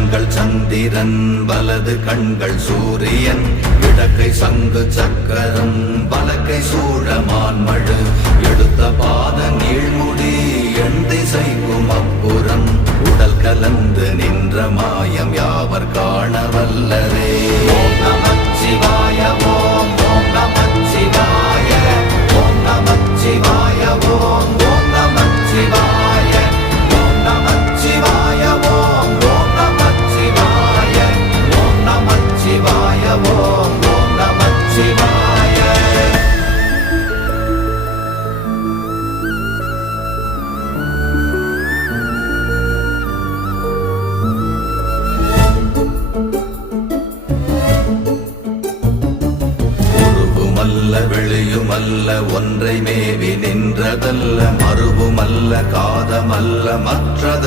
கண்கள் சந்திரன் வலது கண்கள் சூரியன் இடக்கை சங்கு சக்கரம் வலக்கை சூழமான்மழு எடுத்த பாத நீழ்முடி எண் திசைக்கும் அப்புறம் உடல் கலந்து நின்ற மாயம் யாவர் காண வல்லரே. ஓம் நமச்சிவாய ஓம் ஓம் நமச்சிவாய ஓம் நமச்சிவாய ஓம் ஓம் நமச்சிவாய ஓம் நமச்சிவாய ஓம் ஓம் நமச்சிவாய ஓம் நமச்சிவாய ஓம் ஓம் நமச்சிவாய. வெளியுமல்ல ஒன்றை மேவி நின்றதல்ல மறுவுமல்ல காதமல்ல மற்றத